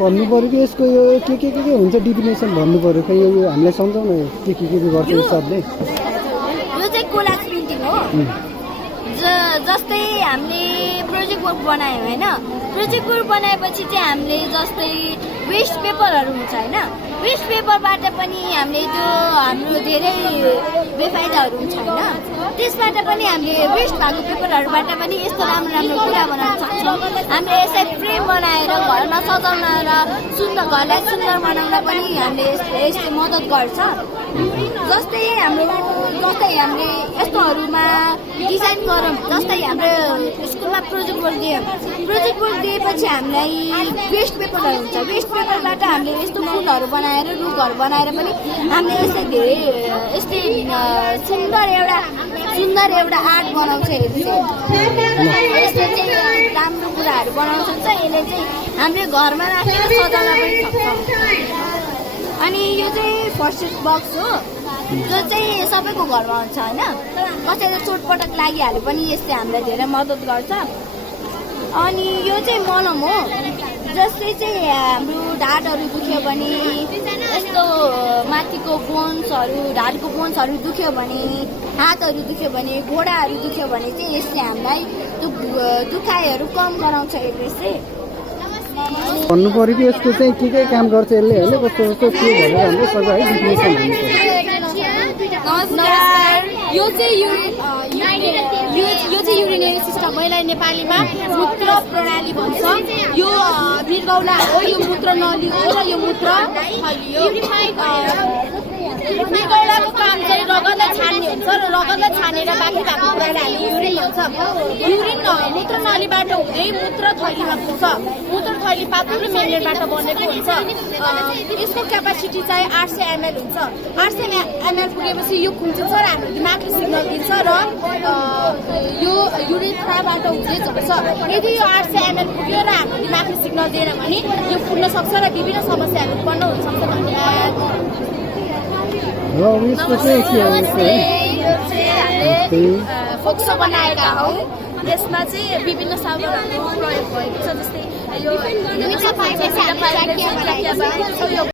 भन्नु पर्यो कि यसको यो के हुन्छ डिफिनेसन भन्नु पर्यो खै यो हामीलाई सम्झाउन के गर्छ यो सबले यो चाहिँ कोलाज प्रिन्टिङ हो जस्तै हामीले प्रोजेक्ट वर्क बनायौँ होइन प्रोजेक्ट वर्क बनाएपछि चाहिँ हामीले जस्तै वेस्ट पेपरहरू हुन्छ होइन वेस्ट पेपरबाट पनि हामीले त्यो हाम्रो धेरै बेफाइदाहरू हुन्छ होइन त्यसबाट पनि हामीले वेस्ट भएको पेपरहरूबाट पनि यस्तो राम्रो राम्रो कुरा बनाउन सक्छौँ हामीले यसलाई फ्रेम बनाएर घरमा सजाउन र घरलाई सुन्दर बनाउन पनि हामीले यसले मद्दत गर्छ जस्तै हामीले यस्तोहरूमा डिजाइन गरौँ जस्तै हाम्रो स्कुलमा प्रोजेक्ट वर्क दिएपछि हामीलाई वेस्ट पेपरहरू हुन्छ वेस्ट पेपरबाट हामीले यस्तो फुलहरू बनाएर रुखहरू बनाएर पनि हामीले यस्तै धेरै यस्तै सुन्दर एउटा आर्ट बनाउँछ यसले चाहिँ राम्रो कुराहरू बनाउन सक्छ यसले चाहिँ हामीले घरमा राखेर सजाउन पनि सक्छौँ अनि यो चाहिँ फर्स्ट एड बक्स हो जो चाहिँ सबैको घरमा हुन्छ होइन कसैले चोटपटक लागिहाल्यो पनि यसले हामीलाई धेरै मद्दत गर्छ अनि यो चाहिँ मलम हो जस्तै चाहिँ हाम्रो ढाडहरू दुख्यो भने यस्तो माथिको बोन्सहरू ढाडको बोन्सहरू दुख्यो भने हातहरू दुख्यो भने घोडाहरू दुख्यो भने चाहिँ यसले हामीलाई दुखाइहरू कम गराउँछ यसले चाहिँ भन्नु पर्यो कि यसको चाहिँ के काम गर्छ यसले होइन कस्तो के भनेर हाम्रो सबै है डिफिनेसन भन्नु पर्यो नमस्कार यो चाहिँ युरिनरी सिस्टम यसलाई नेपालीमा मूत्र प्रणाली भन्छ यो मृगौला हो यो मूत्र नली हो र यो मूत्र मृगौलाको काम चाहिँ रगतलाई छान्ने हुन्छ र रगतलाई छानेर बाँकी भएको कुरालाई हामी युरिन भन्छ युरिन मूत्र नलीबाट हुँदै मूत्र थैलीमा पुग्छ मूत्र थैली पातलो मेम्ब्रेनबाट बनेको हुन्छ यसको क्यापासिटी चाहिँ 800 ml हुन्छ 800 ml पुगेपछि यो खुम्चिन्छ र हाम्रो दिमागले सिग्नल दिन्छ र यो युरेथ्राबाट हुँदै झर्छ यदि यो 800 ml पुग्यो र हाम्रो दिमागले सिग्नल दिएन भने यो फुल्न सक्छ र विभिन्न समस्याहरू उत्पन्न हुन सक्छ धन्यवाद फोक्सो बनाएका हौ यसमा चाहिँ विभिन्न साबुनहरूको प्रयोग भएको छ जस्तै यो